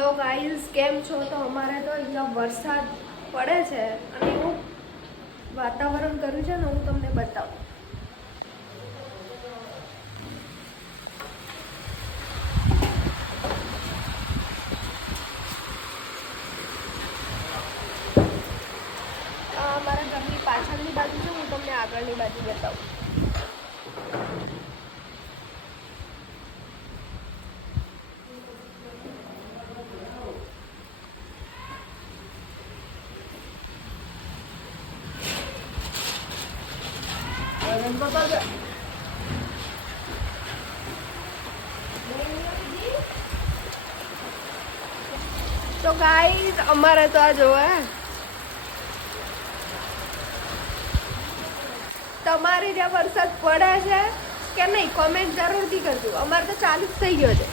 Hello guys, કેમ છો? તો અમારે તો અહીંયા વરસાદ પડે છે અને એવું વાતાવરણ કર્યું છે ને, હું તમને બતાવું. અમારા ઘરની પાછળની બાજુ છે, હું તમને આગળની બાજુ બતાવું. તો ગાઈઝ, અમારે તો આ જોવે, તમારે જ્યાં વરસાદ પડે છે કે નહીં, કોમેન્ટ જરૂરથી કરજો. અમારે તો ચાલુ જ થઈ ગયો છે.